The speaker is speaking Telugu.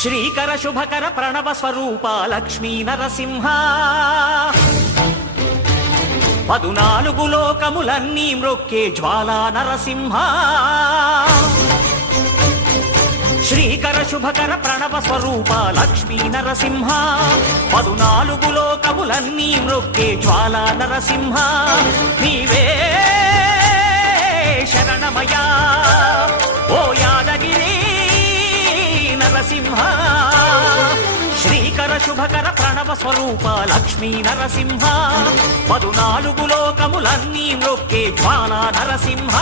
శ్రీకర శుభకర ప్రణవ స్వరూప లక్ష్మీ నరసింహ 14 లోకములన్నీ మ్రొక్కే జ్వాలా నరసింహ శ్రీకర శుభకర ప్రణవ స్వరూప లక్ష్మీ నరసింహ 14 లోకములన్నీ మ్రొక్కే జ్వాలా నరసింహ నీవే శరణమయా ఓ యాదగిరి నరసింహ శ్రీకర శుభకర ప్రణవ స్వరూప లక్ష్మీ నరసింహ 14 లోకములన్నీ మ్రొక్కే జ్వాలా నరసింహ